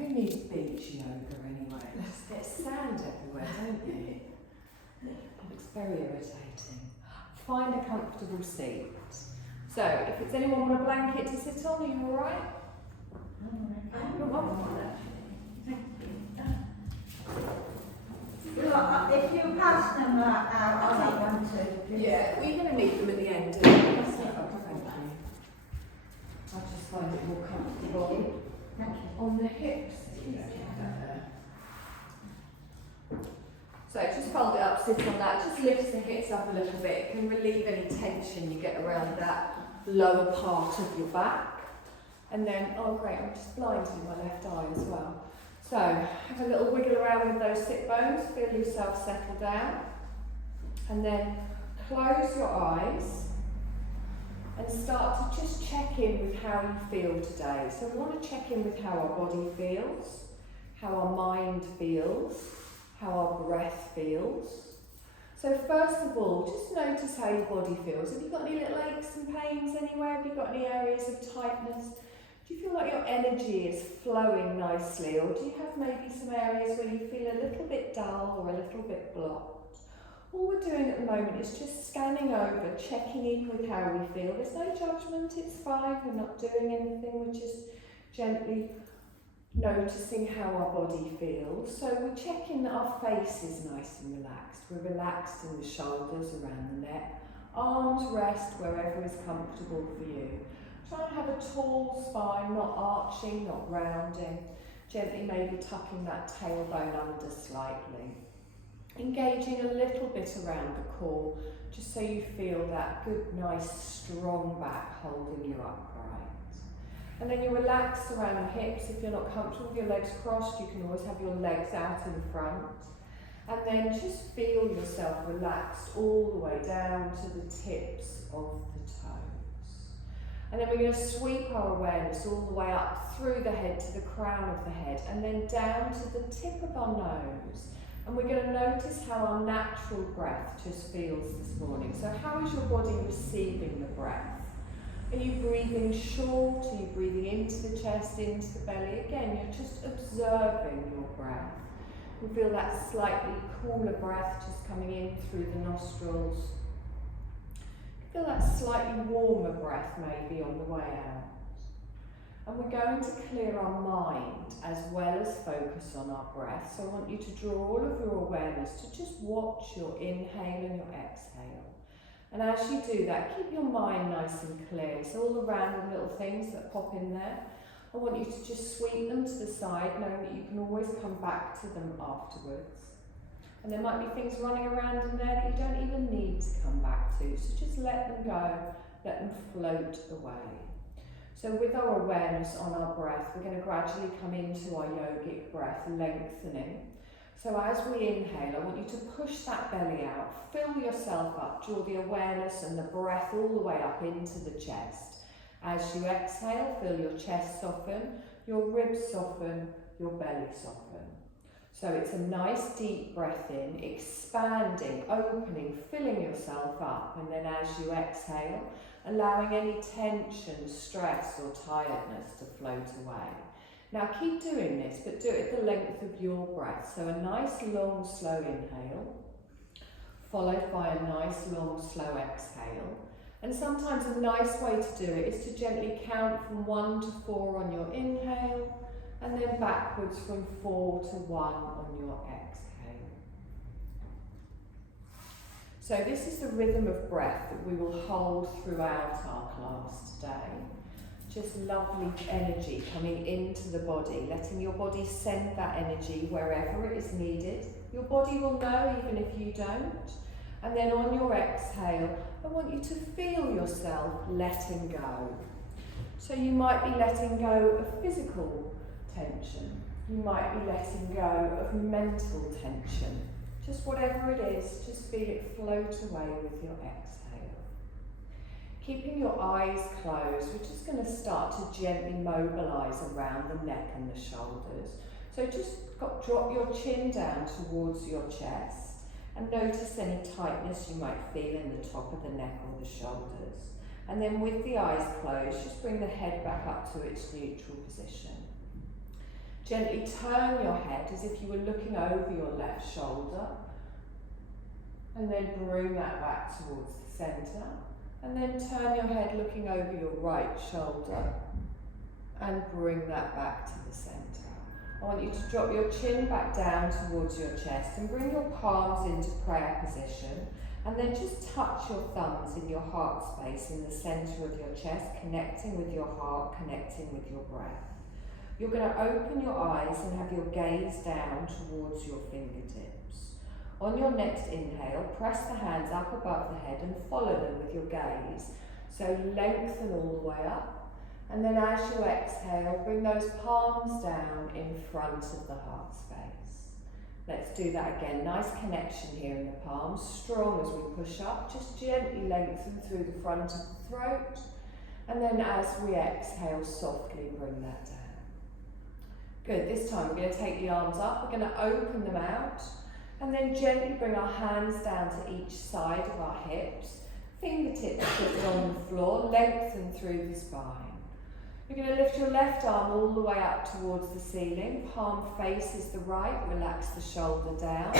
who needs beach yoga anyway? Just get sand everywhere, don't you? It looks very irritating. Find a comfortable seat. So, if it's anyone want a blanket to sit on, are you alright? You're welcome. If you pass them out, I'll have one too. Yeah, we're going to need them at the end. Thank you. I just find it more comfortable. Thank you. On the hips. So just fold it up, sit on that, just lifts the hips up a little bit. It can relieve any tension you get around that lower part of your back. And then, oh great, I'm just blinding my left eye as well. So have a little wiggle around with those sit bones, feel yourself settle down. And then close your eyes and start to just check in with how you feel today. So we want to check in with how our body feels, how our mind feels, how our breath feels. So first of all, just notice how your body feels. Have you got any little aches and pains anywhere? Have you got any areas of tightness? Do you feel like your energy is flowing nicely, or do you have maybe some areas where you feel a little bit dull or a little bit blocked? All we're doing at the moment is just scanning over, checking in with how we feel. There's no judgment, it's fine, we're not doing anything, we're just gently noticing how our body feels. So we're checking that our face is nice and relaxed. We're relaxed in the shoulders, around the neck. Arms rest wherever is comfortable for you. Try and have a tall spine, not arching, not rounding. Gently maybe tucking that tailbone under slightly. Engaging a little bit around the core, just so you feel that good, nice, strong back holding you upright. And then you relax around the hips. If you're not comfortable with your legs crossed, you can always have your legs out in front. And then just feel yourself relaxed all the way down to the tips of the toes. And then we're going to sweep our awareness all the way up through the head to the crown of the head, and then down to the tip of our nose. And we're going to notice how our natural breath just feels this morning. So how is your body receiving the breath? Are you breathing short? Are you breathing into the chest, into the belly? Again, you're just observing your breath. You feel that slightly cooler breath just coming in through the nostrils. Feel that slightly warmer breath maybe on the way out. And we're going to clear our mind as well as focus on our breath. So I want you to draw all of your awareness to just watch your inhale and your exhale. And as you do that, keep your mind nice and clear. So all the random little things that pop in there, I want you to just sweep them to the side, knowing that you can always come back to them afterwards. And there might be things running around in there that you don't even need to come back to. So just let them go, let them float away. So with our awareness on our breath, we're going to gradually come into our yogic breath, lengthening. So as we inhale, I want you to push that belly out, fill yourself up, draw the awareness and the breath all the way up into the chest. As you exhale, feel your chest soften, your ribs soften, your belly soften. So it's a nice deep breath in, expanding, opening, filling yourself up, and then as you exhale, allowing any tension, stress or tiredness to float away. Now keep doing this, but do it at the length of your breath. So a nice long slow inhale, followed by a nice long slow exhale. And sometimes a nice way to do it is to gently count from 1 to 4 on your inhale, and then backwards from 4 to 1 on your exhale. So this is the rhythm of breath that we will hold throughout our class today. Just lovely energy coming into the body, letting your body send that energy wherever it is needed. Your body will know even if you don't. And then on your exhale, I want you to feel yourself letting go. So you might be letting go of physical tension. You might be letting go of mental tension. Just whatever it is, just feel it float away with your exhale. Keeping your eyes closed, we're just going to start to gently mobilise around the neck and the shoulders. So just drop your chin down towards your chest and notice any tightness you might feel in the top of the neck or the shoulders. And then with the eyes closed, just bring the head back up to its neutral position. Gently turn your head as if you were looking over your left shoulder, and then bring that back towards the centre, and then turn your head looking over your right shoulder and bring that back to the centre. I want you to drop your chin back down towards your chest and bring your palms into prayer position, and then just touch your thumbs in your heart space in the centre of your chest, connecting with your heart, connecting with your breath. You're going to open your eyes and have your gaze down towards your fingertips. On your next inhale, press the hands up above the head and follow them with your gaze. So lengthen all the way up, and then as you exhale, bring those palms down in front of the heart space. Let's do that again. Nice connection here in the palms, strong as we push up. Just gently lengthen through the front of the throat, and then as we exhale, softly bring that down. Good, this time we're going to take the arms up, we're going to open them out, and then gently bring our hands down to each side of our hips, fingertips just on the floor, lengthen through the spine. You're going to lift your left arm all the way up towards the ceiling, palm faces the right, relax the shoulder down,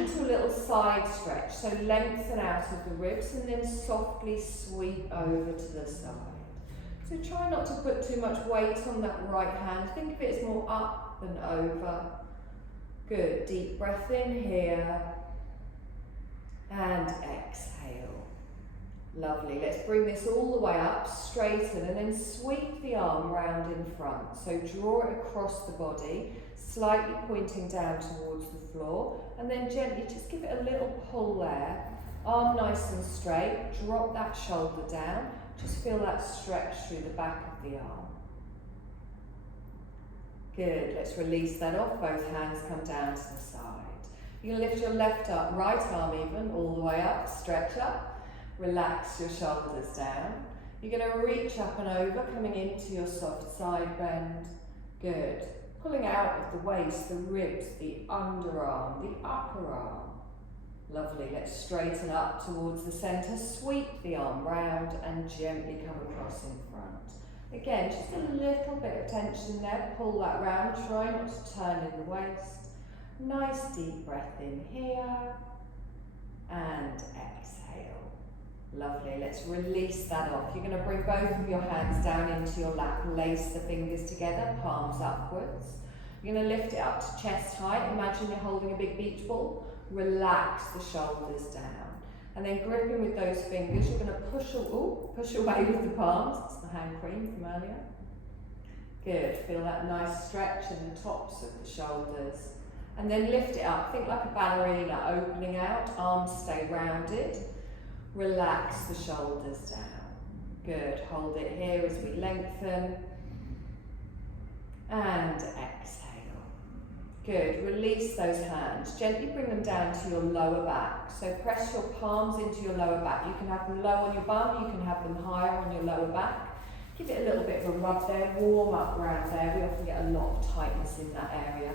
into a little side stretch, so lengthen out of the ribs and then softly sweep over to the side. So try not to put too much weight on that right hand. Think of it as more up than over. Good. Deep breath in here. And exhale. Lovely. Let's bring this all the way up, straighten, and then sweep the arm round in front. So draw it across the body, slightly pointing down towards the floor, and then gently just give it a little pull there. Arm nice and straight. Drop that shoulder down. Just feel that stretch through the back of the arm. Good, let's release that off. Both hands come down to the side. You're going to lift your left arm, right arm even, all the way up, stretch up. Relax your shoulders down. You're going to reach up and over, coming into your soft side bend. Good. Pulling out of the waist, the ribs, the underarm, the upper arm. Lovely, let's straighten up towards the centre, sweep the arm round and gently come across in front. Again, just a little bit of tension there, pull that round, try not to turn in the waist. Nice deep breath in here and exhale. Lovely, let's release that off. You're going to bring both of your hands down into your lap, lace the fingers together, palms upwards. You're going to lift it up to chest height, imagine you're holding a big beach ball. Relax the shoulders down, and then gripping with those fingers, you're going to push away with the palms. It's the hand cream from earlier. Good, feel that nice stretch in the tops of the shoulders, and then lift it up. Think like a ballerina, opening out, arms stay rounded. Relax the shoulders down. Good, hold it here as we lengthen, and exhale. Good, release those hands. Gently bring them down to your lower back. So press your palms into your lower back. You can have them low on your bum, you can have them higher on your lower back. Give it a little bit of a rub there, warm up around there. We often get a lot of tightness in that area.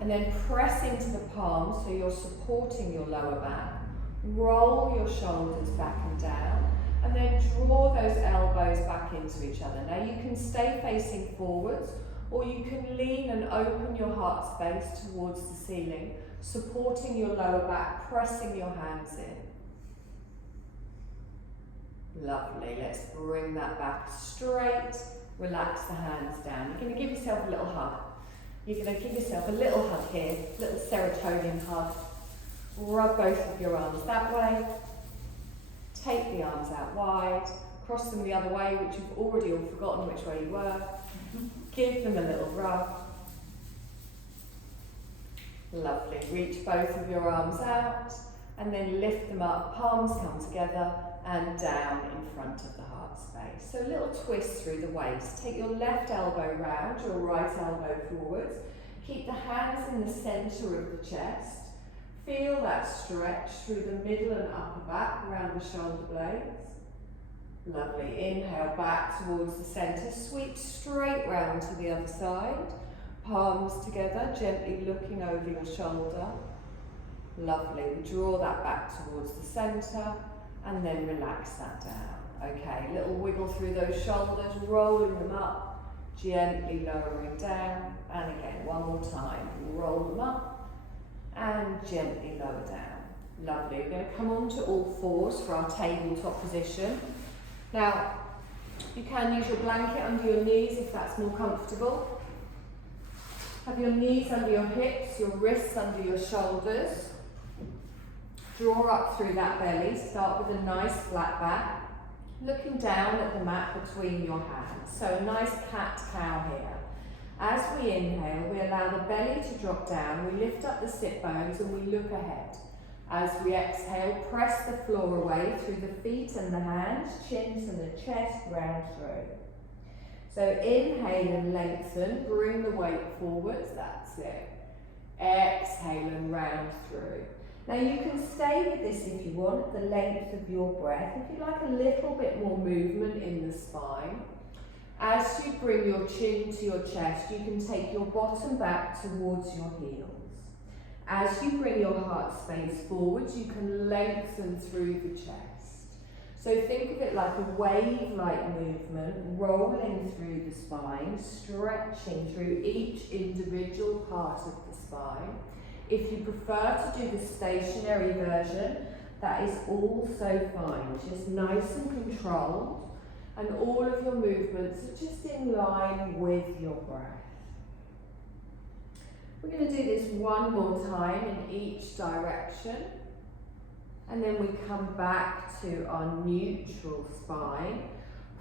And then press into the palms so you're supporting your lower back. Roll your shoulders back and down. And then draw those elbows back into each other. Now you can stay facing forwards, or you can lean and open your heart space towards the ceiling, supporting your lower back, pressing your hands in. Lovely, let's bring that back straight, relax the hands down. You're going to give yourself a little hug. You're going to give yourself a little hug here, little serotonin hug. Rub both of your arms that way. Take the arms out wide, cross them the other way, which you've already all forgotten which way you were. Give them a little rub. Lovely. Reach both of your arms out and then lift them up. Palms come together and down in front of the heart space. So a little twist through the waist. Take your left elbow round, your right elbow forwards. Keep the hands in the centre of the chest. Feel that stretch through the middle and upper back around the shoulder blades. Lovely. Inhale back towards the centre. Sweep straight round to the other side. Palms together, gently looking over your shoulder. Lovely. We draw that back towards the centre and then relax that down. Okay, little wiggle through those shoulders, rolling them up, Gently lowering down, and again, one more time. Roll them up, and gently lower down. Lovely. We're going to come onto all fours for our tabletop position. Now, you can use your blanket under your knees if that's more comfortable. Have your knees under your hips, your wrists under your shoulders. Draw up through that belly. Start with a nice flat back. Looking down at the mat between your hands. So a nice cat-cow here. As we inhale, we allow the belly to drop down. We lift up the sit bones and we look ahead. As we exhale, press the floor away through the feet and the hands, chins and the chest, round through. So inhale and lengthen, bring the weight forwards, that's it. Exhale and round through. Now you can stay with this if you want, the length of your breath. If you like a little bit more movement in the spine, as you bring your chin to your chest, you can take your bottom back towards your heels. As you bring your heart space forwards, you can lengthen through the chest. So think of it like a wave-like movement, rolling through the spine, stretching through each individual part of the spine. If you prefer to do the stationary version, that is also fine. Just nice and controlled, and all of your movements are just in line with your breath. We're going to do this one more time in each direction, and then we come back to our neutral spine,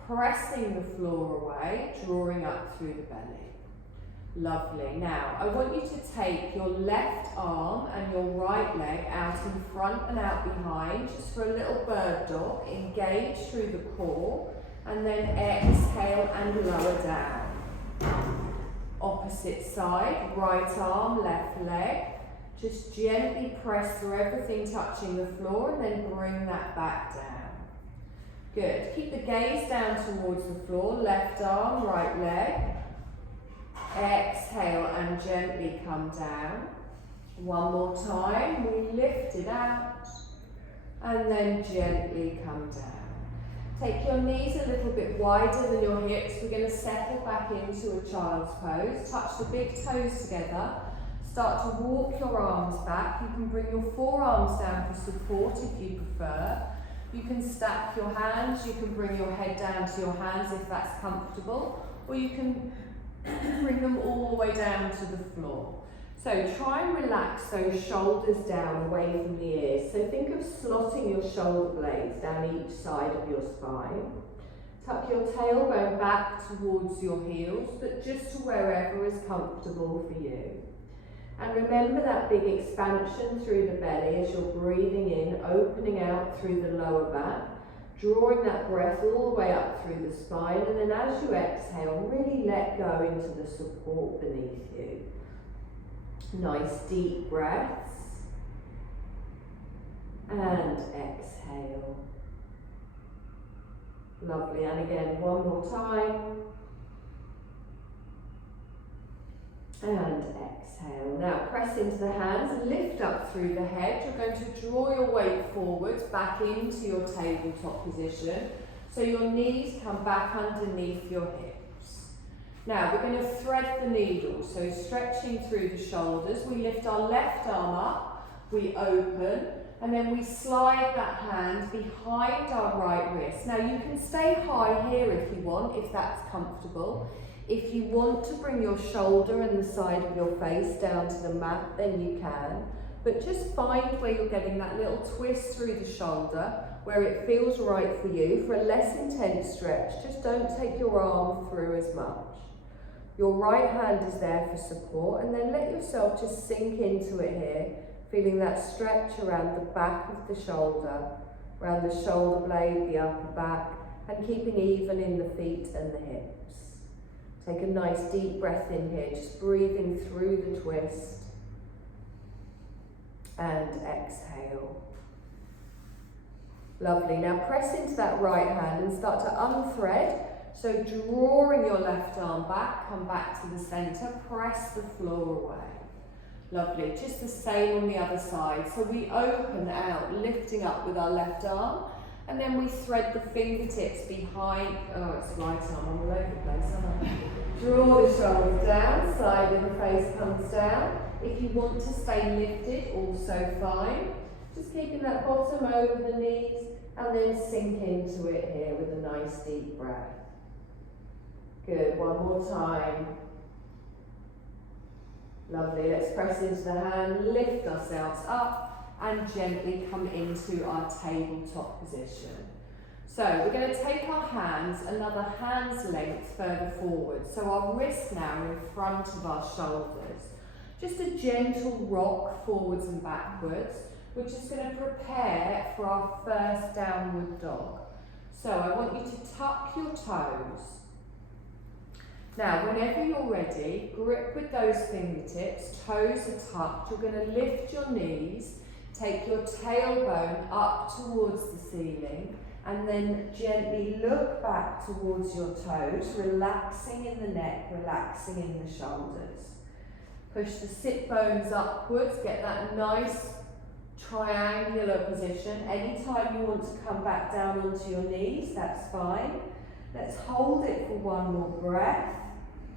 pressing the floor away, drawing up through the belly. Lovely. Now, I want you to take your left arm and your right leg out in front and out behind, just for a little bird dog. Engage through the core, and then exhale and lower down. Opposite side, right arm, left leg. Just gently press through everything touching the floor, and then bring that back down. Good. Keep the gaze down towards the floor, left arm, right leg. Exhale and gently come down. One more time, we lift it out and then gently come down. Take your knees a little bit wider than your hips. We're going to settle back into a child's pose. Touch the big toes together. Start to walk your arms back. You can bring your forearms down for support if you prefer. You can stack your hands. You can bring your head down to your hands if that's comfortable. Or you can bring them all the way down to the floor. So try and relax those shoulders down away from the ears. So think of slotting your shoulder blades down each side of your spine. Tuck your tailbone back towards your heels, but just to wherever is comfortable for you. And remember that big expansion through the belly as you're breathing in, opening out through the lower back. Drawing that breath all the way up through the spine, and then as you exhale, really let go into the support beneath you. Nice deep breaths. And exhale. Lovely, and again, one more time. And exhale. Now press into the hands, lift up through the head. You're going to draw your weight forwards back into your tabletop position. So your knees come back underneath your hips. Now we're going to thread the needle. So stretching through the shoulders. We lift our left arm up, we open, and then we slide that hand behind our right wrist. Now you can stay high here if you want, if that's comfortable. If you want to bring your shoulder and the side of your face down to the mat, then you can. But just find where you're getting that little twist through the shoulder, where it feels right for you. For a less intense stretch, just don't take your arm through as much. Your right hand is there for support, and then let yourself just sink into it here, feeling that stretch around the back of the shoulder, around the shoulder blade, the upper back, and keeping even in the feet and the hips. Take a nice deep breath in here, just breathing through the twist. And exhale. Lovely. Now press into that right hand and start to unthread. So drawing your left arm back, come back to the centre, press the floor away. Lovely. Just the same on the other side. So we open out, lifting up with our left arm, And then we thread the fingertips behind, oh it's right arm, I'm all over the place, aren't I? Draw the shoulders down, side of the face comes down. If you want to stay lifted, also fine. Just keeping that bottom over the knees and then sink into it here with a nice deep breath. Good, one more time. Lovely, let's press into the hand, lift ourselves up and gently come into our tabletop position. So we're going to take our hands another hand's length further forward. So our wrists now are in front of our shoulders. Just a gentle rock forwards and backwards. We're just going to prepare for our first downward dog. So I want you to tuck your toes. Now, whenever you're ready, grip with those fingertips, toes are tucked. You're going to lift your knees, take your tailbone up towards the ceiling, and then gently look back towards your toes, relaxing in the neck, relaxing in the shoulders. Push the sit bones upwards, get that nice triangular position. Anytime you want to come back down onto your knees, that's fine. Let's hold it for one more breath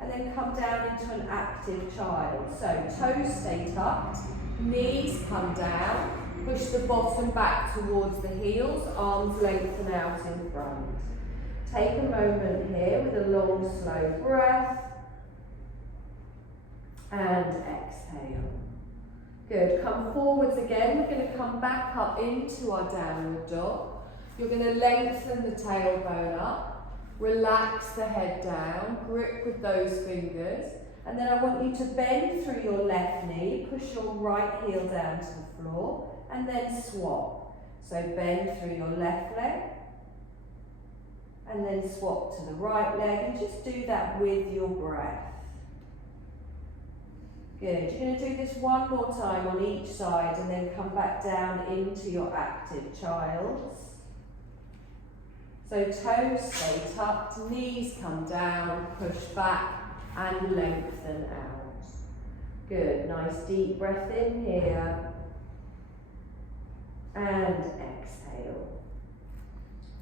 and then come down into an active child. So toes stay tucked, knees come down, push the bottom back towards the heels, arms lengthen out in front. Take a moment here with a long slow breath and exhale. Good, come forwards again. We're going to come back up into our downward dog. You're going to lengthen the tailbone up, relax the head down, grip with those fingers, and then I want you to bend through your left knee, push your right heel down to the floor, and then swap. So bend through your left leg, and then swap to the right leg, and just do that with your breath. Good, you're going to do this one more time on each side and then come back down into your active child's. So toes stay tucked, knees come down, push back and lengthen out. Good, nice deep breath in here and exhale.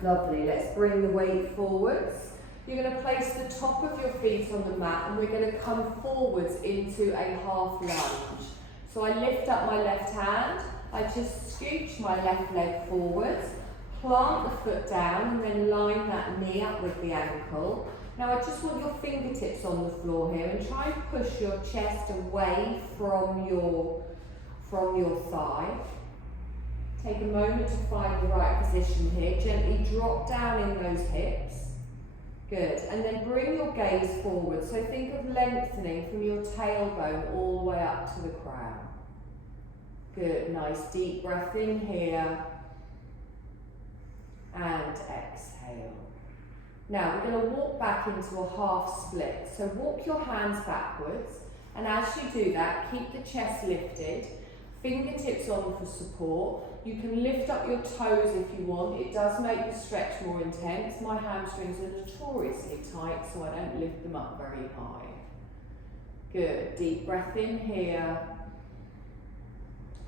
Lovely, let's bring the weight forwards. You're going to place the top of your feet on the mat and we're going to come forwards into a half lunge. So I lift up my left hand, I just scooch my left leg forwards, plant the foot down and then line that knee up with the ankle. Now I just want your fingertips on the floor here and try and push your chest away from your thigh. Take a moment to find the right position here. Gently drop down in those hips. Good, and then bring your gaze forward. So think of lengthening from your tailbone all the way up to the crown. Good, nice deep breath in here. And exhale. Now we're going to walk back into a half split. So walk your hands backwards, and as you do that, keep the chest lifted, fingertips on for support. You can lift up your toes if you want. It does make the stretch more intense. My hamstrings are notoriously tight, so I don't lift them up very high. Good, deep breath in here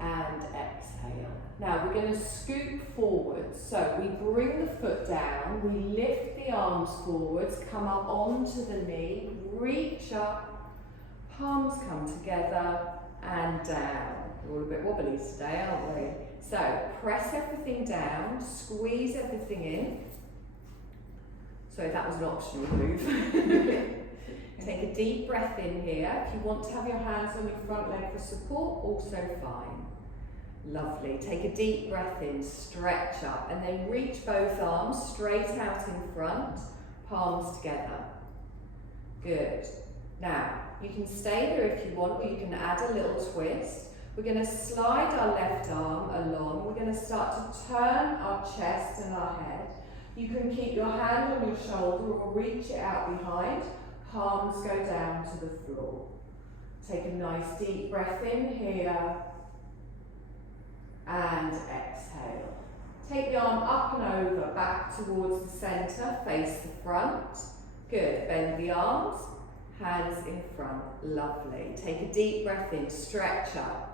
and exhale. Now we're going to scoop forwards. So we bring the foot down, we lift the arms forwards, come up onto the knee, reach up, palms come together and down. We're all a bit wobbly today, aren't we? So press everything down, squeeze everything in. So that was an optional move. Take a deep breath in here. If you want to have your hands on your front leg for support, also fine. Lovely. Take a deep breath in, stretch up, and then reach both arms straight out in front, palms together. Good. Now, you can stay there if you want, or you can add a little twist. We're going to slide our left arm along. We're going to start to turn our chest and our head. You can keep your hand on your shoulder or reach it out behind. Palms go down to the floor. Take a nice deep breath in here and exhale. Take the arm up and over, back towards the centre, face the front. Good, bend the arms, hands in front, lovely. Take a deep breath in, stretch up.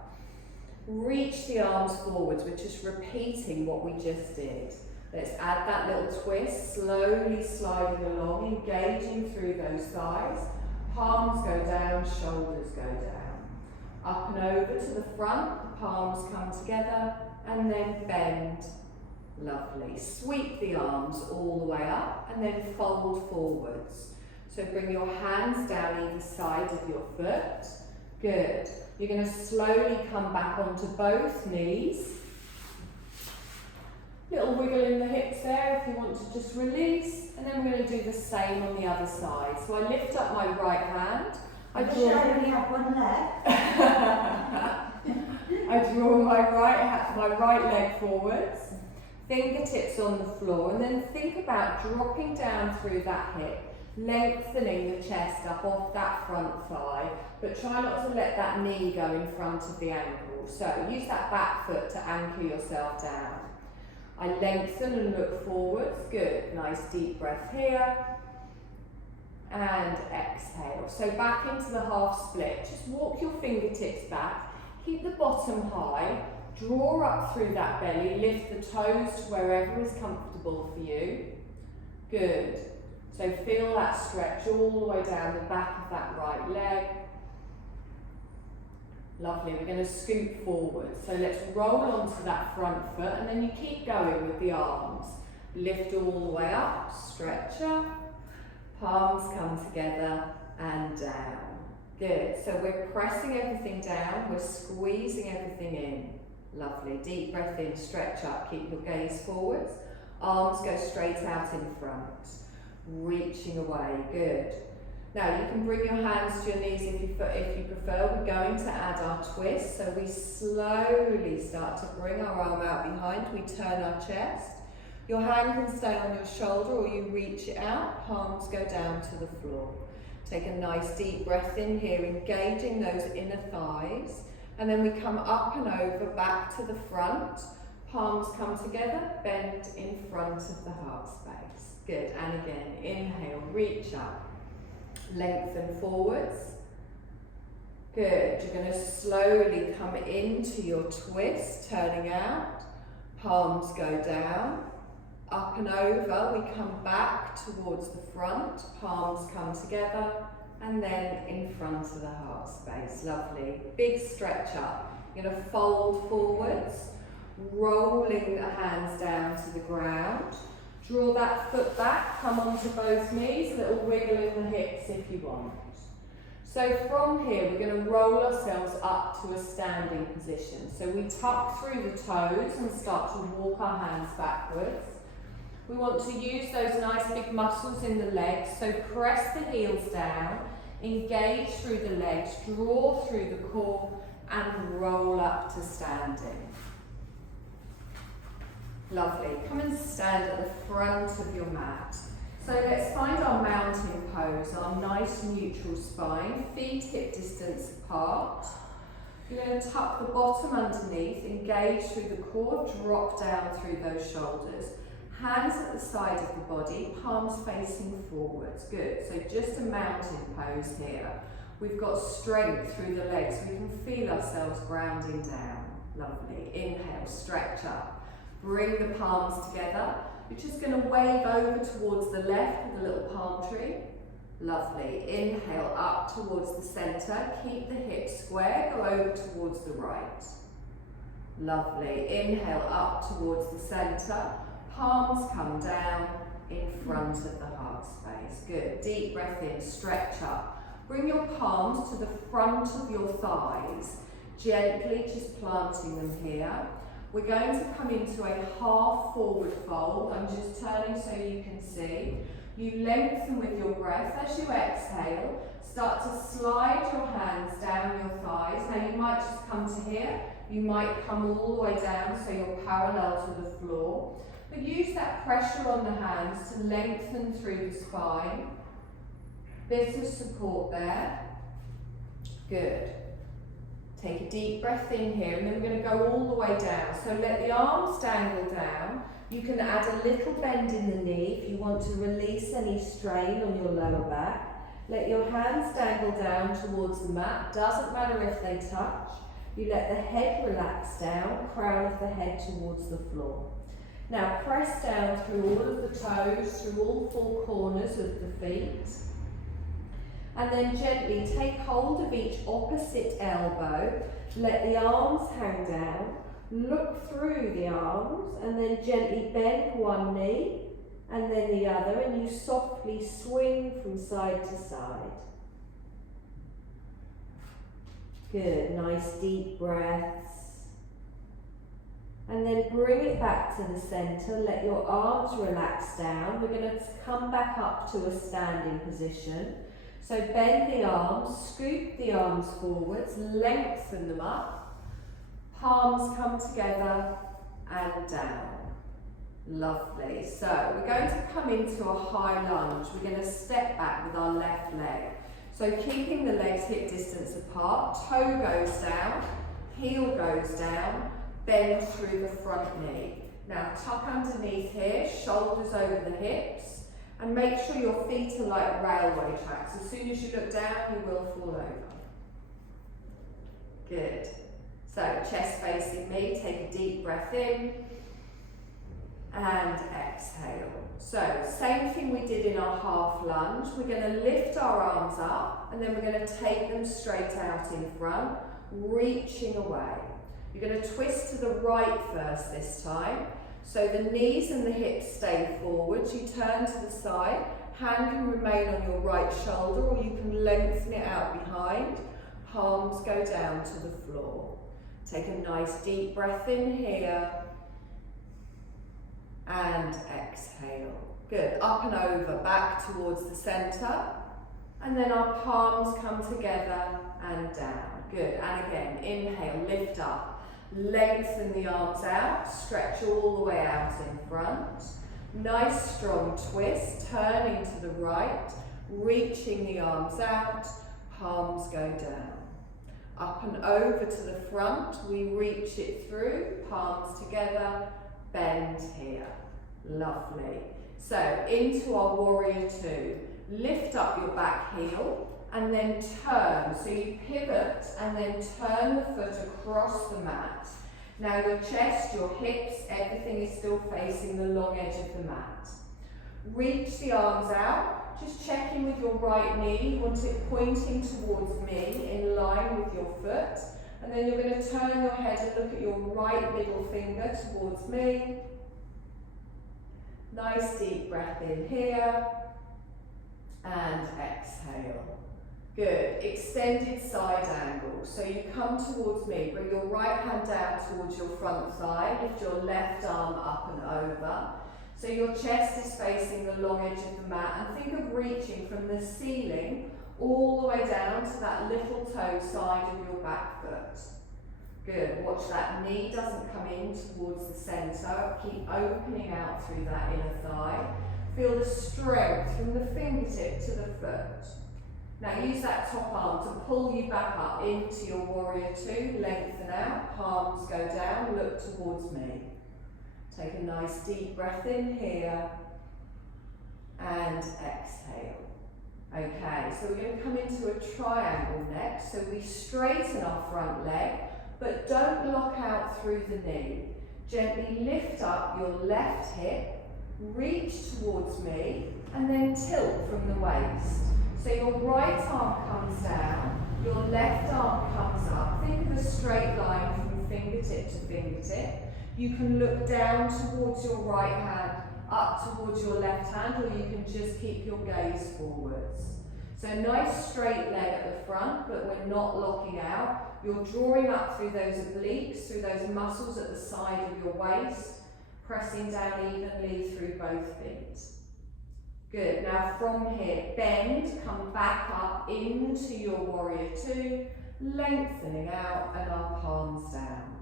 Reach the arms forwards, we're just repeating what we just did. Let's add that little twist, slowly sliding along, engaging through those thighs. Palms go down, shoulders go down. Up and over to the front, the palms come together, and then bend. Lovely. Sweep the arms all the way up, and then fold forwards. So bring your hands down either side of your foot. Good. You're going to slowly come back onto both knees. Little wiggle in the hips there if you want to just release, and then we're going to do the same on the other side. So I lift up my right hand. I only have one leg. I draw my right leg forwards, fingertips on the floor, and then think about dropping down through that hip, lengthening the chest up off that front thigh, but try not to let that knee go in front of the ankle. So use that back foot to anchor yourself down. I lengthen and look forwards. Good. Nice deep breath here. And exhale. So back into the half split. Just walk your fingertips back. Keep the bottom high. Draw up through that belly. Lift the toes to wherever is comfortable for you. Good. So feel that stretch all the way down the back of that right leg. Lovely, we're going to scoot forward. So let's roll onto that front foot, and then you keep going with the arms. Lift all the way up, stretch up, palms come together and down. Good, so we're pressing everything down, we're squeezing everything in. Lovely, deep breath in, stretch up, keep your gaze forwards. Arms go straight out in front, reaching away, good. Now you can bring your hands to your knees if you prefer. We're going to add our twist. So we slowly start to bring our arm out behind. We turn our chest. Your hand can stay on your shoulder or you reach it out. Palms go down to the floor. Take a nice deep breath in here, engaging those inner thighs. And then we come up and over, back to the front. Palms come together, bend in front of the heart space. Good, and again, inhale, reach up. Lengthen forwards. Good. You're going to slowly come into your twist, turning out. Palms go down. Up and over. We come back towards the front. Palms come together. And then in front of the heart space. Lovely. Big stretch up. You're going to fold forwards. Rolling the hands down to the ground. Draw that foot back, come onto both knees, a little wiggle in the hips if you want. So from here, we're going to roll ourselves up to a standing position. So we tuck through the toes and start to walk our hands backwards. We want to use those nice big muscles in the legs, so press the heels down, engage through the legs, draw through the core, and roll up to standing. Lovely. Come and stand at the front of your mat. So let's find our mountain pose, our nice neutral spine, feet hip distance apart. You're going to tuck the bottom underneath, engage through the core, drop down through those shoulders. Hands at the side of the body, palms facing forwards. Good. So just a mountain pose here. We've got strength through the legs. We can feel ourselves grounding down. Lovely. Inhale, stretch up. Bring the palms together. You're just going to wave over towards the left with a little palm tree. Lovely. Inhale up towards the centre. Keep the hips square. Go over towards the right. Lovely. Inhale up towards the centre. Palms come down in front of the heart space. Good. Deep breath in. Stretch up. Bring your palms to the front of your thighs. Gently just planting them here. We're going to come into a half forward fold. I'm just turning so you can see. You lengthen with your breath. As you exhale, start to slide your hands down your thighs. Now you might just come to here. You might come all the way down so you're parallel to the floor. But use that pressure on the hands to lengthen through the spine. Bit of support there. Good. Take a deep breath in here, and then we're going to go all the way down. So let the arms dangle down. You can add a little bend in the knee if you want to release any strain on your lower back. Let your hands dangle down towards the mat. Doesn't matter if they touch. You let the head relax down, crown of the head towards the floor. Now press down through all of the toes, through all four corners of the feet. And then gently take hold of each opposite elbow. Let the arms hang down. Look through the arms and then gently bend one knee and then the other, and you softly swing from side to side. Good, nice deep breaths. And then bring it back to the centre. Let your arms relax down. We're going to come back up to a standing position. So bend the arms, scoop the arms forwards, lengthen them up. Palms come together and down. Lovely. So we're going to come into a high lunge. We're going to step back with our left leg. So keeping the legs hip distance apart, toe goes down, heel goes down, bend through the front knee. Now tuck underneath here, shoulders over the hips, and make sure your feet are like railway tracks. As soon as you look down, you will fall over. Good. So chest facing me, take a deep breath in and exhale. So same thing we did in our half lunge. We're going to lift our arms up and then we're going to take them straight out in front, reaching away. You're going to twist to the right first this time. So the knees and the hips stay forward. You turn to the side. Hand can remain on your right shoulder or you can lengthen it out behind. Palms go down to the floor. Take a nice deep breath in here. And exhale. Good. Up and over, back towards the centre. And then our palms come together and down. Good. And again, inhale, lift up. Lengthen the arms out, stretch all the way out in front. Nice strong twist, turning to the right, reaching the arms out, palms go down. Up and over to the front, we reach it through, palms together, bend here. Lovely. So into our warrior two. Lift up your back heel and then turn. So you pivot and then turn the foot across the mat. Now your chest, your hips, everything is still facing the long edge of the mat. Reach the arms out. Just check in with your right knee. You want it pointing towards me in line with your foot. And then you're going to turn your head and look at your right middle finger towards me. Nice deep breath in here. And exhale. Good. Extended side angle. So you come towards me. Bring your right hand down towards your front thigh. Lift your left arm up and over. So your chest is facing the long edge of the mat. And think of reaching from the ceiling all the way down to that little toe side of your back foot. Good. Watch that knee doesn't come in towards the centre. Keep opening out through that inner thigh. Feel the strength from the fingertip to the foot. Now use that top arm to pull you back up into your warrior two. Lengthen out, palms go down, look towards me. Take a nice deep breath in here and exhale. Okay, so we're going to come into a triangle next. So we straighten our front leg, but don't lock out through the knee. Gently lift up your left hip, reach towards me, and then tilt from the waist. So your right arm comes down, your left arm comes up. Think of a straight line from fingertip to fingertip. You can look down towards your right hand, up towards your left hand, or you can just keep your gaze forwards. So nice straight leg at the front, but we're not locking out. You're drawing up through those obliques, through those muscles at the side of your waist, pressing down evenly through both feet. Good. Now from here, bend, come back up into your warrior two, lengthening out and our palms down.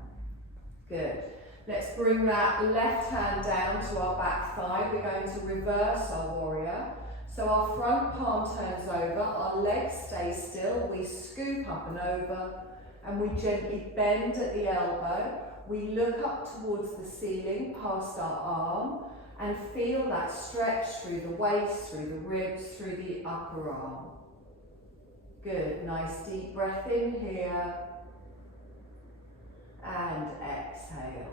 Good. Let's bring that left hand down to our back thigh. We're going to reverse our warrior. So our front palm turns over, our legs stay still, we scoop up and over, and we gently bend at the elbow. We look up towards the ceiling, past our arm, and feel that stretch through the waist, through the ribs, through the upper arm. Good, nice deep breath in here, and exhale.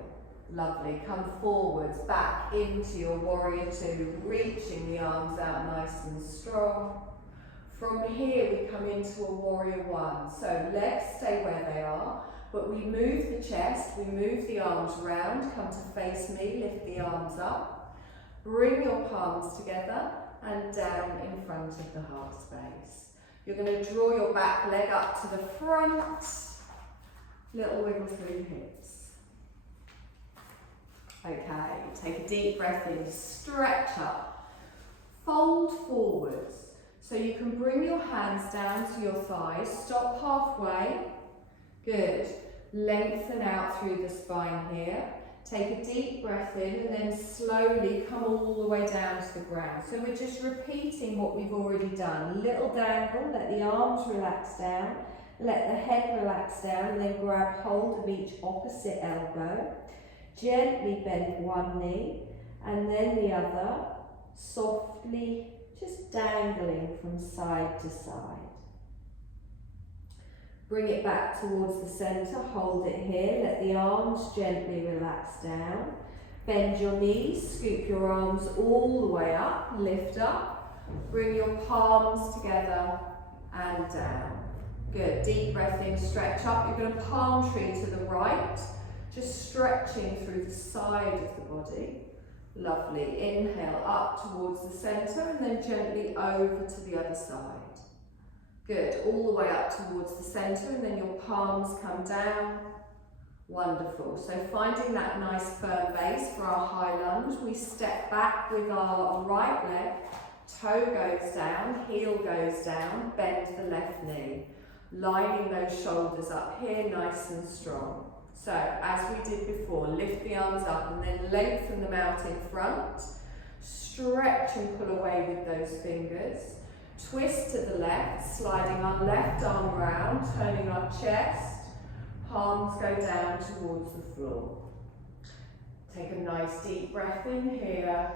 Lovely. Come forwards, back into your warrior two, reaching the arms out nice and strong. From here we come into a warrior one. So legs stay where they are, but we move the chest, we move the arms round, come to face me, lift the arms up. Bring your palms together and down in front of the heart space. You're going to draw your back leg up to the front. Little wiggle through the hips. Okay, take a deep breath in, stretch up, fold forwards. So you can bring your hands down to your thighs, stop halfway. Good. Lengthen out through the spine here. Take a deep breath in and then slowly come all the way down to the ground. So we're just repeating what we've already done. Little dangle, let the arms relax down, let the head relax down, and then grab hold of each opposite elbow. Gently bend one knee and then the other, softly just dangling from side to side. Bring it back towards the centre, hold it here, let the arms gently relax down. Bend your knees, scoop your arms all the way up, lift up. Bring your palms together and down. Good, deep breath in, stretch up. You're going to palm tree to the right, just stretching through the side of the body. Lovely, inhale up towards the centre and then gently over to the other side. Good, all the way up towards the centre and then your palms come down. Wonderful, so finding that nice firm base for our high lunge, we step back with our right leg, toe goes down, heel goes down, bend the left knee. Lining those shoulders up here nice and strong. So, as we did before, lift the arms up and then lengthen them out in front. Stretch and pull away with those fingers. Twist to the left, sliding our left arm round, turning our chest. Palms go down towards the floor. Take a nice deep breath in here.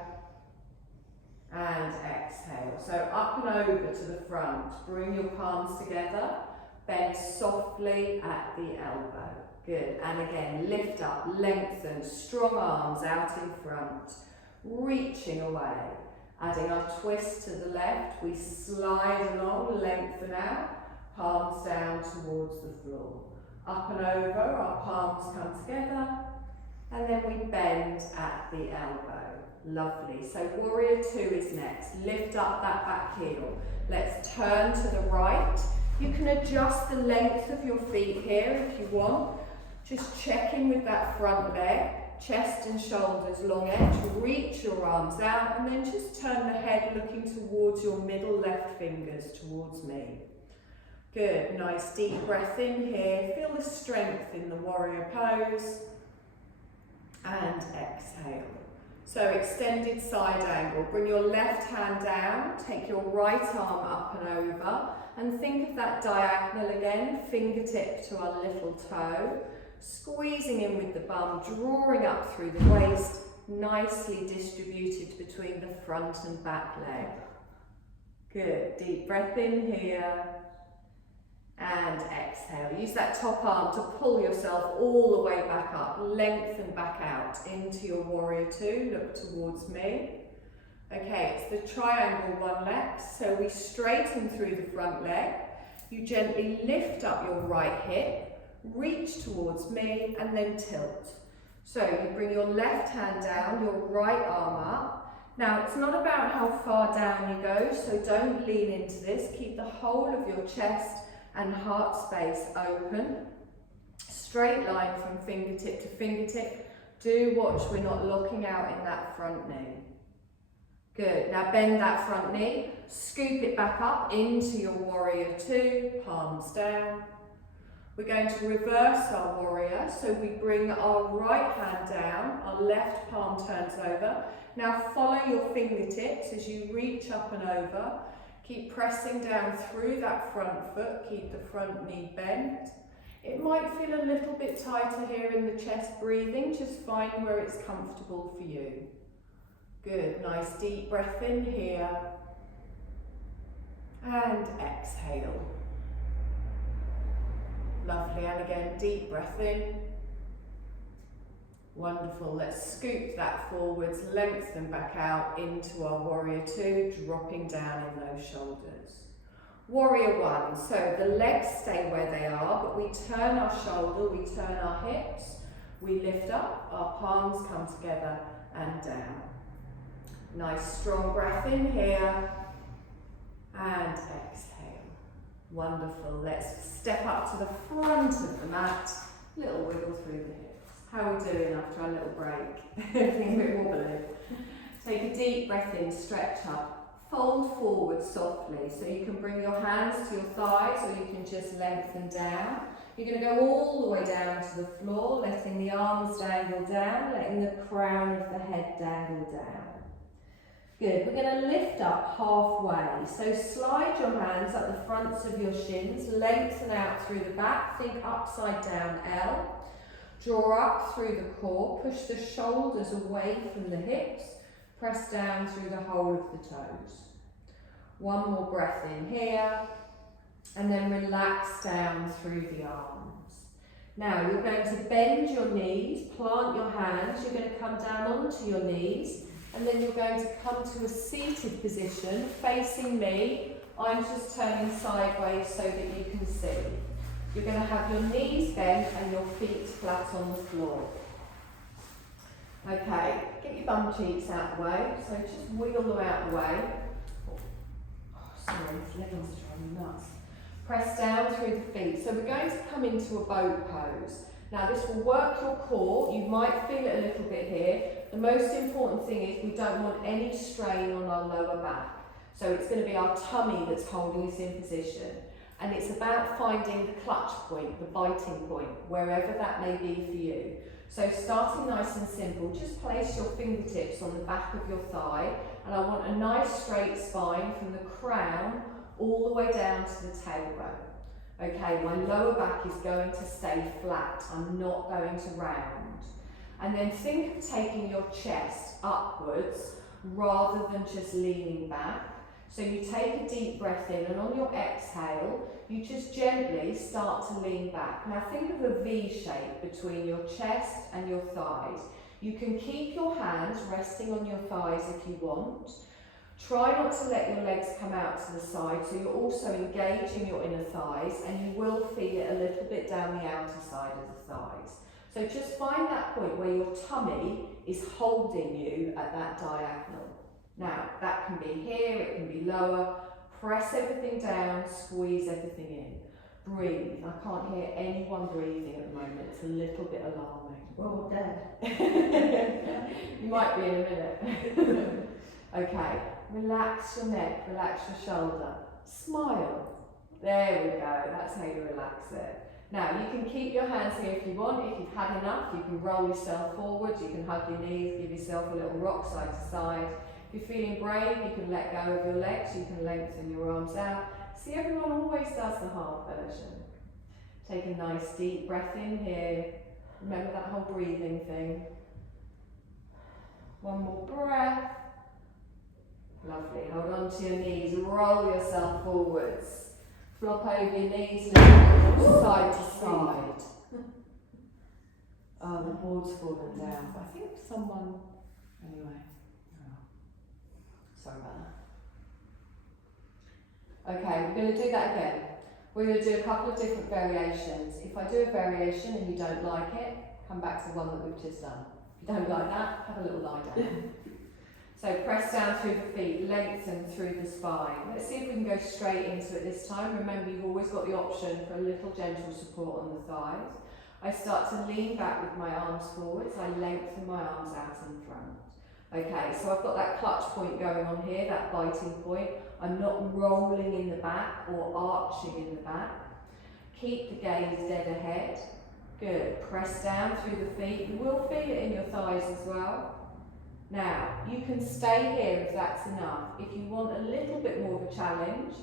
And exhale. So up and over to the front. Bring your palms together. Bend softly at the elbow. Good, and again, lift up, lengthen, strong arms out in front, reaching away. Adding our twist to the left, we slide along, lengthen out, palms down towards the floor. Up and over, our palms come together, and then we bend at the elbow. Lovely, so warrior two is next. Lift up that back heel. Let's turn to the right. You can adjust the length of your feet here if you want. Just checking with that front leg, chest and shoulders long edge, reach your arms out and then just turn the head looking towards your middle left fingers towards me. Good, nice deep breath in here, feel the strength in the warrior pose and exhale. So extended side angle, bring your left hand down, take your right arm up and over and think of that diagonal again, fingertip to our little toe. Squeezing in with the bum, drawing up through the waist, nicely distributed between the front and back leg. Good, deep breath in here and exhale. Use that top arm to pull yourself all the way back up, lengthen back out into your warrior two, look towards me. Okay, it's the triangle one leg, so we straighten through the front leg. You gently lift up your right hip, reach towards me and then tilt. So you bring your left hand down, your right arm up. Now it's not about how far down you go, so don't lean into this. Keep the whole of your chest and heart space open. Straight line from fingertip to fingertip. Do watch we're not locking out in that front knee. Good, now bend that front knee, scoop it back up into your warrior two, palms down. We're going to reverse our warrior, so we bring our right hand down, our left palm turns over. Now follow your fingertips as you reach up and over. Keep pressing down through that front foot, keep the front knee bent. It might feel a little bit tighter here in the chest breathing, just find where it's comfortable for you. Good, nice deep breath in here. And exhale. Lovely, and again, deep breath in. Wonderful. Let's scoop that forwards, lengthen back out into our warrior two, dropping down in those shoulders. Warrior one, so the legs stay where they are, but we turn our shoulder, we turn our hips, we lift up, our palms come together and down. Nice strong breath in here and exhale. Wonderful. Let's step up to the front of the mat, little wiggle through the hips. How are we doing after our little break? Everything a bit wobbly. Take a deep breath in, stretch up, fold forward softly. So you can bring your hands to your thighs or you can just lengthen down. You're going to go all the way down to the floor, letting the arms dangle down, letting the crown of the head dangle down. Good, we're going to lift up halfway. So slide your hands up the fronts of your shins, lengthen out through the back, think upside down L. Draw up through the core, push the shoulders away from the hips, press down through the whole of the toes. One more breath in here, and then relax down through the arms. Now you're going to bend your knees, plant your hands, you're going to come down onto your knees, and then you're going to come to a seated position facing me. I'm just turning sideways so that you can see. You're going to have your knees bent and your feet flat on the floor. Okay, get your bum cheeks out the way, so just wiggle them out the way. Oh, sorry, these leggings are driving me nuts. Press down through the feet. So we're going to come into a boat pose. Now this will work your core, you might feel it a little bit here. The most important thing is we don't want any strain on our lower back. So it's going to be our tummy that's holding us in position. And it's about finding the clutch point, the biting point, wherever that may be for you. So starting nice and simple, just place your fingertips on the back of your thigh, and I want a nice straight spine from the crown all the way down to the tailbone. Okay, my lower back is going to stay flat, I'm not going to round. And then think of taking your chest upwards rather than just leaning back. So you take a deep breath in, and on your exhale, you just gently start to lean back. Now think of a V shape between your chest and your thighs. You can keep your hands resting on your thighs if you want. Try not to let your legs come out to the side, so you're also engaging your inner thighs, and you will feel it a little bit down the outer side of the thighs. So just find that point where your tummy is holding you at that diagonal. Now, that can be here, it can be lower. Press everything down, squeeze everything in. Breathe. I can't hear anyone breathing at the moment. It's a little bit alarming. We're all dead. You might be in a minute. Okay, relax your neck, relax your shoulder. Smile. There we go, that's how you relax it. Now, you can keep your hands here if you want. If you've had enough, you can roll yourself forward, you can hug your knees, give yourself a little rock side to side. If you're feeling brave, you can let go of your legs, you can lengthen your arms out. See, everyone always does the hard version. Take a nice deep breath in here. Remember that whole breathing thing. One more breath. Lovely, hold on to your knees, roll yourself forwards. Flop over your knees, side to side. Oh, the board's fallen down. I think someone, anyway. Sorry about that. Okay, we're going to do that again. We're going to do a couple of different variations. If I do a variation and you don't like it, come back to the one that we've just done. If you don't like that, have a little lie down. So press down through the feet, lengthen through the spine. Let's see if we can go straight into it this time. Remember, you've always got the option for a little gentle support on the thighs. I start to lean back with my arms forwards. I lengthen my arms out in front. Okay, so I've got that clutch point going on here, that biting point. I'm not rolling in the back or arching in the back. Keep the gaze dead ahead. Good. Press down through the feet. You will feel it in your thighs as well. Now, you can stay here if that's enough. If you want a little bit more of a challenge,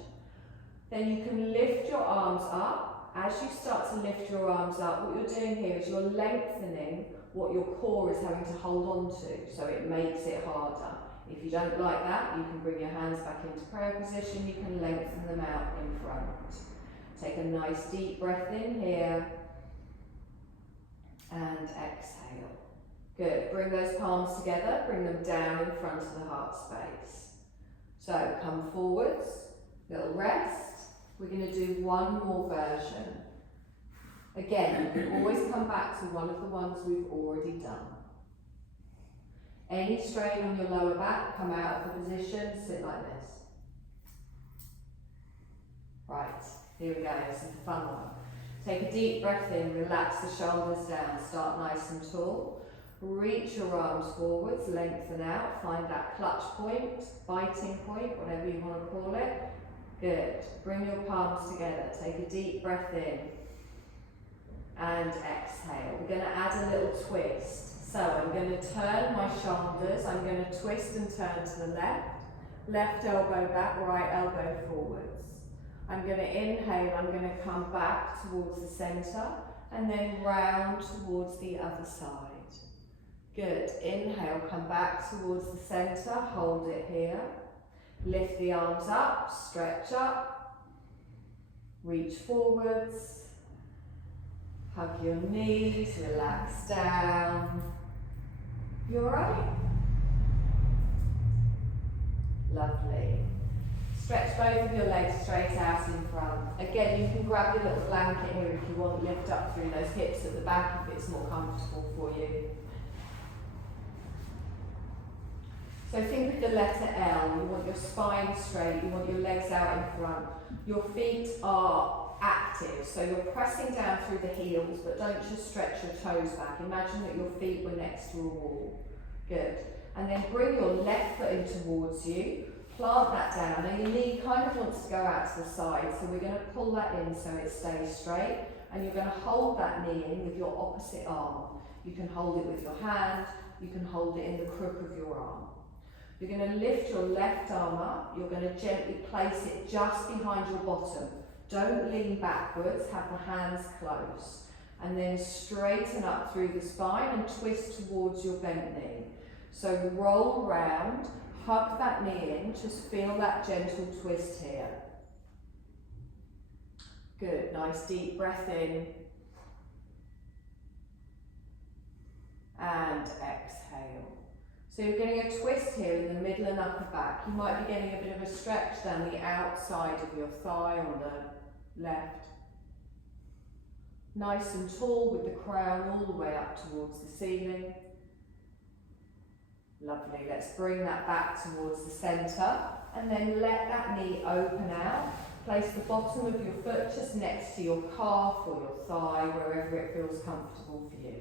then you can lift your arms up. As you start to lift your arms up, what you're doing here is you're lengthening what your core is having to hold on to, so it makes it harder. If you don't like that, you can bring your hands back into prayer position, you can lengthen them out in front. Take a nice deep breath in here, and exhale. Good. Bring those palms together, bring them down in front of the heart space. So come forwards, little rest. We're going to do one more version. Again, you can always come back to one of the ones we've already done. Any strain on your lower back, come out of the position, sit like this. Right, here we go, this is a fun one. Take a deep breath in, relax the shoulders down, start nice and tall. Reach your arms forwards, lengthen out, find that clutch point, biting point, whatever you want to call it. Good. Bring your palms together, take a deep breath in and exhale. We're going to add a little twist. So I'm going to turn my shoulders, I'm going to twist and turn to the left elbow back, right elbow forwards. I'm going to inhale, I'm going to come back towards the centre and then round towards the other side. Good. Inhale, come back towards the centre, hold it here. Lift the arms up, stretch up, reach forwards, hug your knees, relax down. You alright? Lovely. Stretch both of your legs straight out in front. Again, you can grab your little blanket here if you want, lift up through those hips at the back if it's more comfortable for you. So think of the letter L. You want your spine straight, you want your legs out in front. Your feet are active, so you're pressing down through the heels, but don't just stretch your toes back. Imagine that your feet were next to a wall. Good. And then bring your left foot in towards you. Plant that down. Now your knee kind of wants to go out to the side, so we're going to pull that in so it stays straight. And you're going to hold that knee in with your opposite arm. You can hold it with your hand, you can hold it in the crook of your arm. You're going to lift your left arm up, you're going to gently place it just behind your bottom. Don't lean backwards, have the hands close. And then straighten up through the spine and twist towards your bent knee. So roll round, hug that knee in, just feel that gentle twist here. Good, nice deep breath in. And exhale. So you're getting a twist here in the middle and upper back. You might be getting a bit of a stretch down the outside of your thigh on the left. Nice and tall with the crown all the way up towards the ceiling. Lovely, let's bring that back towards the centre and then let that knee open out. Place the bottom of your foot just next to your calf or your thigh, wherever it feels comfortable for you.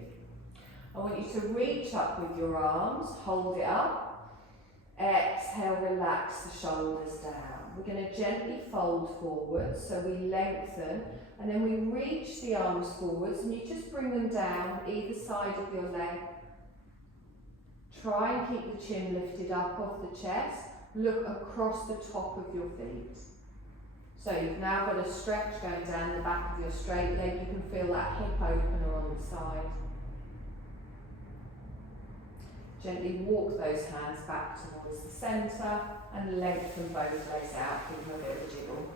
I want you to reach up with your arms, hold it up. Exhale, relax the shoulders down. We're going to gently fold forwards, so we lengthen, and then we reach the arms forwards, and you just bring them down either side of your leg. Try and keep the chin lifted up off the chest. Look across the top of your feet. So you've now got a stretch going down the back of your straight leg. You can feel that hip opener on the side. Gently walk those hands back towards the centre and lengthen both legs out, give them a bit of a jiggle.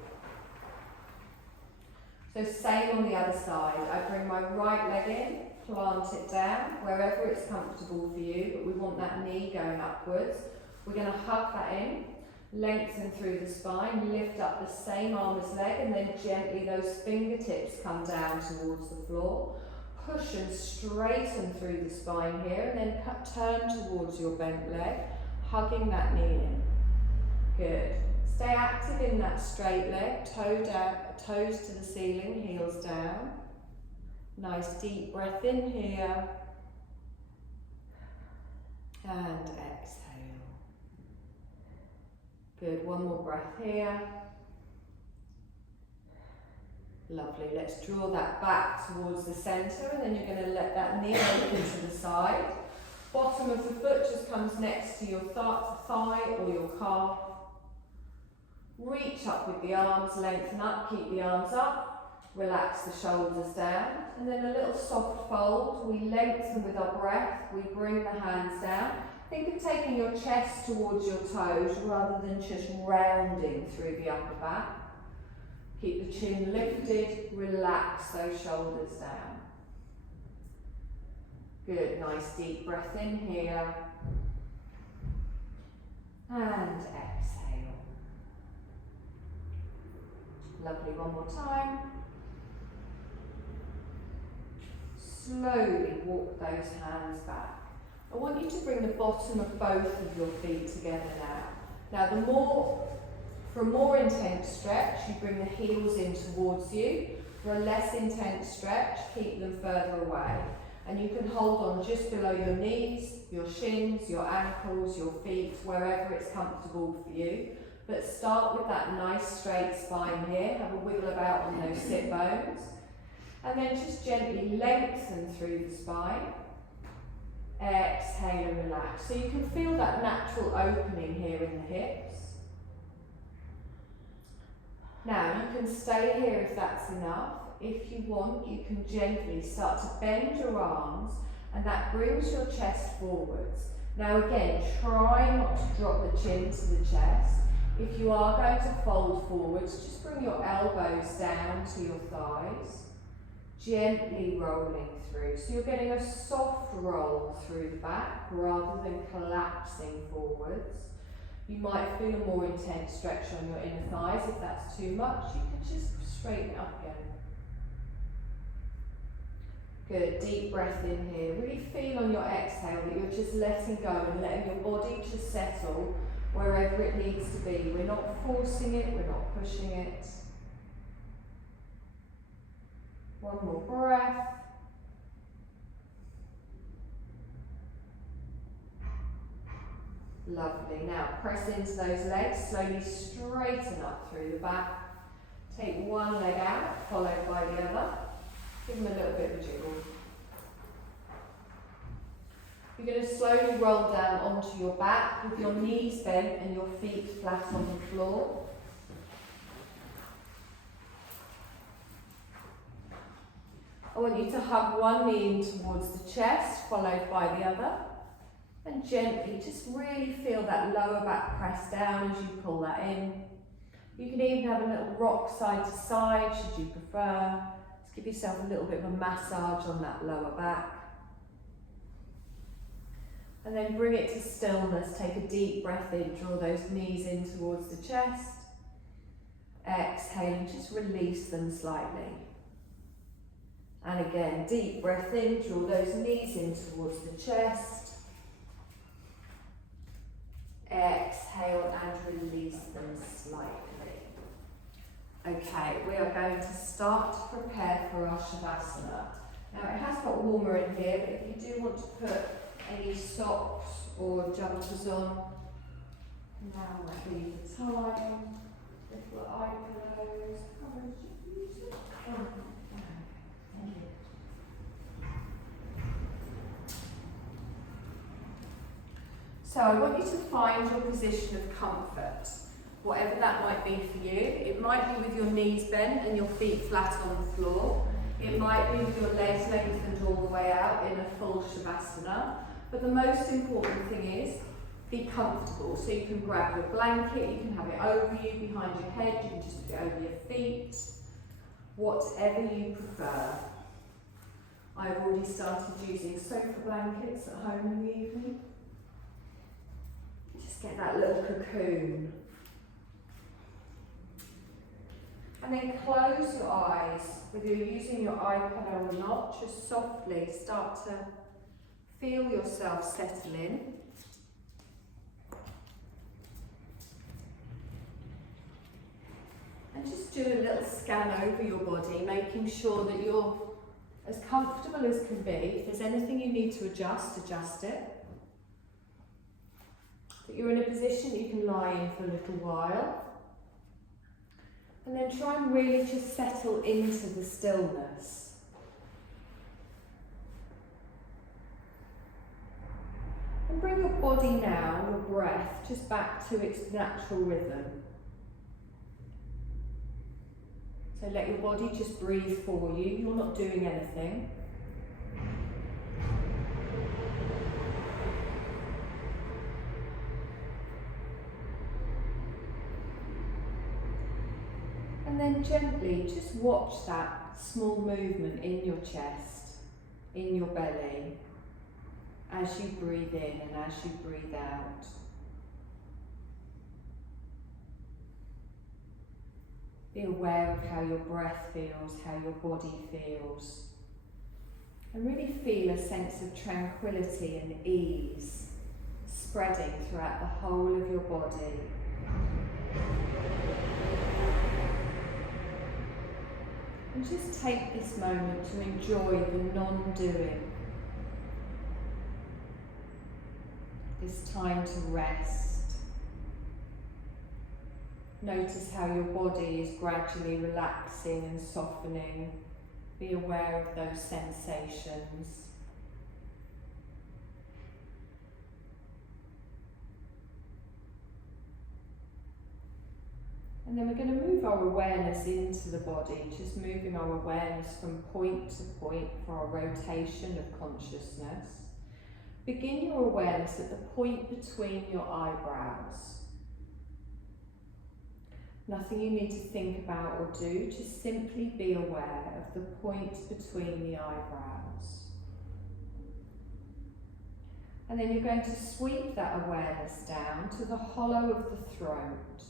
So same on the other side. I bring my right leg in, plant it down, wherever it's comfortable for you, but we want that knee going upwards. We're going to hug that in, lengthen through the spine, lift up the same arm as leg, and then gently those fingertips come down towards the floor. Push and straighten through the spine here, and then turn towards your bent leg, hugging that knee in. Good. Stay active in that straight leg, toes to the ceiling, heels down. Nice deep breath in here. And exhale. Good, one more breath here. Lovely, let's draw that back towards the centre, and then you're going to let that knee open to the side. Bottom of the foot just comes next to your thigh or your calf. Reach up with the arms, lengthen up, keep the arms up. Relax the shoulders down, and then a little soft fold. We lengthen with our breath, we bring the hands down. Think of taking your chest towards your toes rather than just rounding through the upper back. Keep the chin lifted, relax those shoulders down. Good, nice deep breath in here. And exhale. Lovely, one more time. Slowly walk those hands back. I want you to bring the bottom of both of your feet together now. Now for a more intense stretch, you bring the heels in towards you. For a less intense stretch, keep them further away. And you can hold on just below your knees, your shins, your ankles, your feet, wherever it's comfortable for you. But start with that nice straight spine here. Have a wiggle about on those sit bones. And then just gently lengthen through the spine. Exhale and relax. So you can feel that natural opening here in the hips. Now you can stay here if that's enough. If you want, you can gently start to bend your arms, and that brings your chest forwards. Now again, try not to drop the chin to the chest. If you are going to fold forwards, just bring your elbows down to your thighs, gently rolling through. So you're getting a soft roll through the back rather than collapsing forwards. You might feel a more intense stretch on your inner thighs. If that's too much, you can just straighten up again. Good, deep breath in here. Really feel on your exhale that you're just letting go and letting your body just settle wherever it needs to be. We're not forcing it, we're not pushing it. One more breath. Lovely. Now press into those legs, slowly straighten up through the back. Take one leg out, followed by the other. Give them a little bit of a jiggle. You're going to slowly roll down onto your back with your knees bent and your feet flat on the floor. I want you to hug one knee in towards the chest, followed by the other. And gently, just really feel that lower back press down as you pull that in. You can even have a little rock side to side, should you prefer. Just give yourself a little bit of a massage on that lower back. And then bring it to stillness. Take a deep breath in, draw those knees in towards the chest. Exhale and just release them slightly. And again, deep breath in, draw those knees in towards the chest. Exhale and release them slightly. Okay, we are going to start to prepare for our Shavasana. Now it has got warmer in here, but if you do want to put any socks or jumpers on, now might be the time. Little eye pillows. So I want you to find your position of comfort, whatever that might be for you. It might be with your knees bent and your feet flat on the floor. It might be with your legs lengthened all the way out in a full Shavasana. But the most important thing is, be comfortable. So you can grab your blanket, you can have it over you, behind your head, you can just put it over your feet, whatever you prefer. I've already started using sofa blankets at home in the evening. Just get that little cocoon. And then close your eyes, whether you're using your eye pillow or not, just softly start to feel yourself settle in. And just do a little scan over your body, making sure that you're as comfortable as can be. If there's anything you need to adjust, adjust it. That you're in a position that you can lie in for a little while. And then try and really just settle into the stillness. And bring your body now, your breath, just back to its natural rhythm. So let your body just breathe for you. You're not doing anything. And then gently just watch that small movement in your chest, in your belly. as you breathe in and as you breathe out. Be aware of how your breath feels, how your body feels. And really feel a sense of tranquility and ease spreading throughout the whole of your body. And just take this moment to enjoy the non-doing. This time to rest. Notice how your body is gradually relaxing and softening. Be aware of those sensations. And then we're going to move our awareness into the body, just moving our awareness from point to point for our rotation of consciousness. Begin your awareness at the point between your eyebrows. Nothing you need to think about or do, just simply be aware of the point between the eyebrows. And then you're going to sweep that awareness down to the hollow of the throat,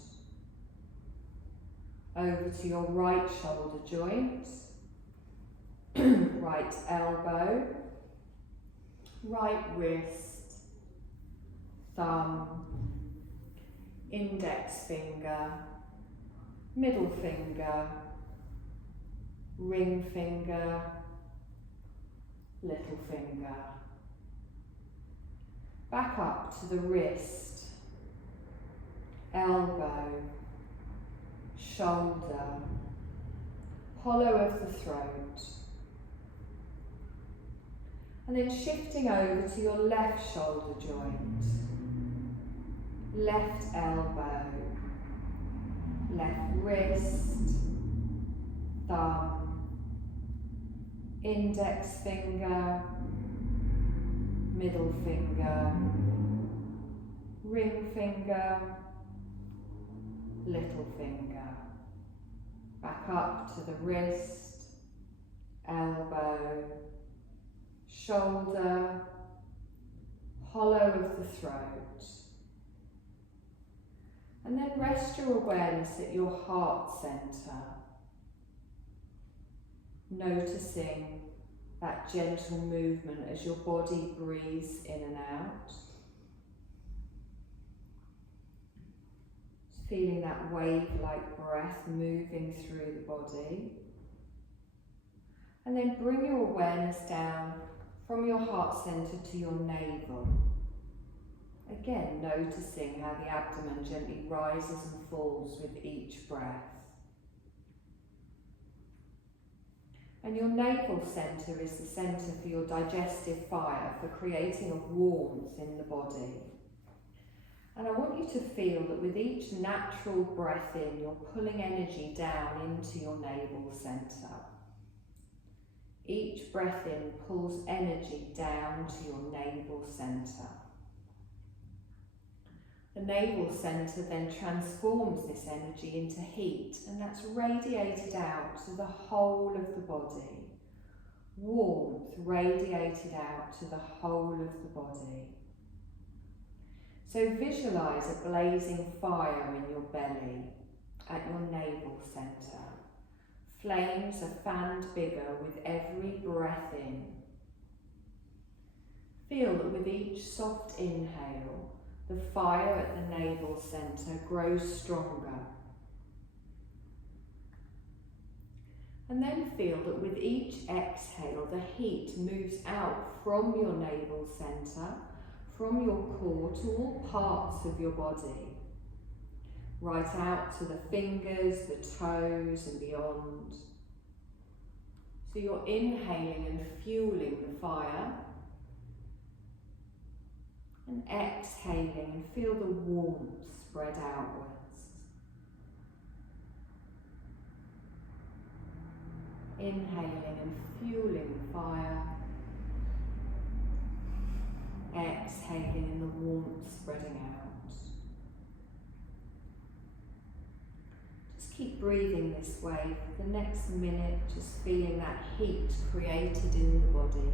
over to your right shoulder joint, right elbow, right wrist, thumb, index finger, middle finger, ring finger, little finger. Back up to the wrist, elbow, shoulder, hollow of the throat. And then shifting over to your left shoulder joint, left elbow, left wrist, thumb, index finger, middle finger, ring finger, little finger. Back up to the wrist, elbow, shoulder, hollow of the throat. And then rest your awareness at your heart center, noticing that gentle movement as your body breathes in and out. Just feeling that wave-like breath moving through the body. And then bring your awareness down from your heart center to your navel. Again, noticing how the abdomen gently rises and falls with each breath. And your navel centre is the centre for your digestive fire, for creating a warmth in the body. And I want you to feel that with each natural breath in, you're pulling energy down into your navel centre. Each breath in pulls energy down to your navel centre. The navel centre then transforms this energy into heat, and that's radiated out to the whole of the body. Warmth radiated out to the whole of the body. So visualise a blazing fire in your belly at your navel centre. Flames are fanned bigger with every breath in. Feel that with each soft inhale, the fire at the navel centre grows stronger. And then feel that with each exhale, the heat moves out from your navel centre, from your core to all parts of your body. Right out to the fingers, the toes and beyond. So you're inhaling and fueling the fire. And exhaling and feel the warmth spread outwards. Inhaling and fueling the fire. Exhaling and the warmth spreading out. Just keep breathing this way for the next minute, just feeling that heat created in the body.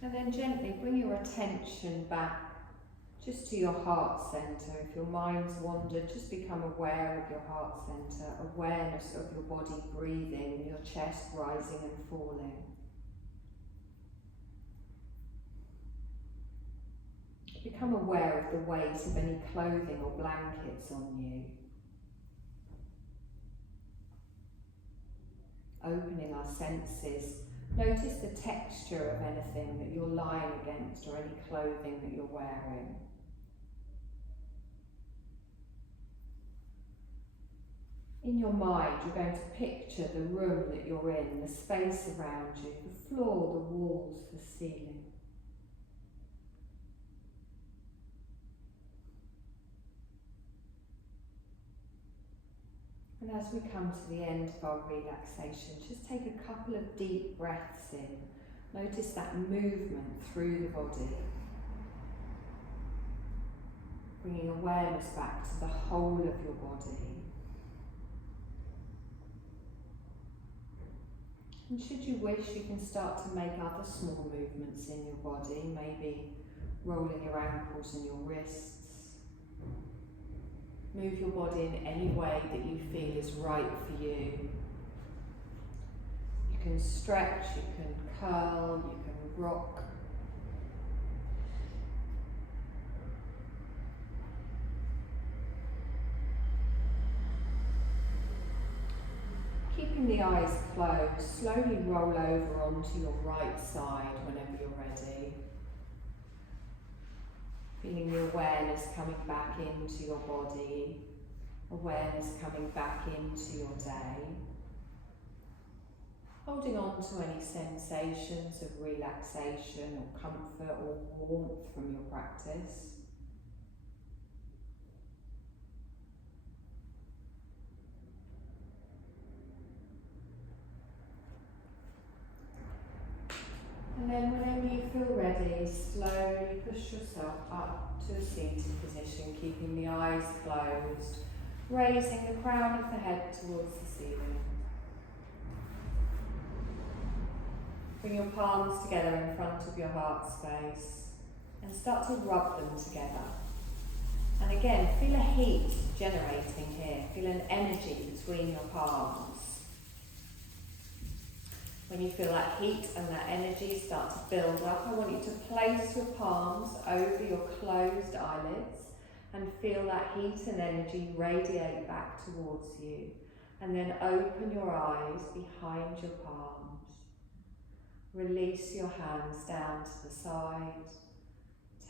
And then gently bring your attention back just to your heart centre. If your mind's wandered, just become aware of your heart centre, awareness of your body breathing, your chest rising and falling. Become aware of the weight of any clothing or blankets on you. Opening our senses. Notice the texture of anything that you're lying against or any clothing that you're wearing. In your mind, you're going to picture the room that you're in, the space around you, the floor, the walls, the ceiling. And as we come to the end of our relaxation, just take a couple of deep breaths in. Notice that movement through the body. Bringing awareness back to the whole of your body. And should you wish, you can start to make other small movements in your body, maybe rolling your ankles and your wrists. Move your body in any way that you feel is right for you. You can stretch, you can curl, you can rock. Keeping the eyes closed, slowly roll over onto your right side whenever you're ready. Feeling the awareness coming back into your body, awareness coming back into your day. Holding on to any sensations of relaxation or comfort or warmth from your practice. And then whenever you feel ready, slowly push yourself up to a seated position, keeping the eyes closed, raising the crown of the head towards the ceiling. Bring your palms together in front of your heart space and start to rub them together. And again, feel a heat generating here, feel an energy between your palms. When you feel that heat and that energy start to build up, I want you to place your palms over your closed eyelids and feel that heat and energy radiate back towards you. And then open your eyes behind your palms. Release your hands down to the side.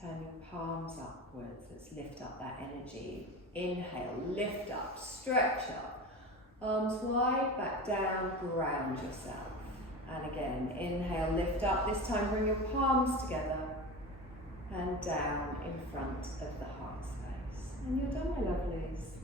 Turn your palms upwards. Let's lift up that energy. Inhale, lift up, stretch up. Arms wide, back down, ground yourself. And again, inhale, lift up. This time bring your palms together and down in front of the heart space. And you're done, my lovelies.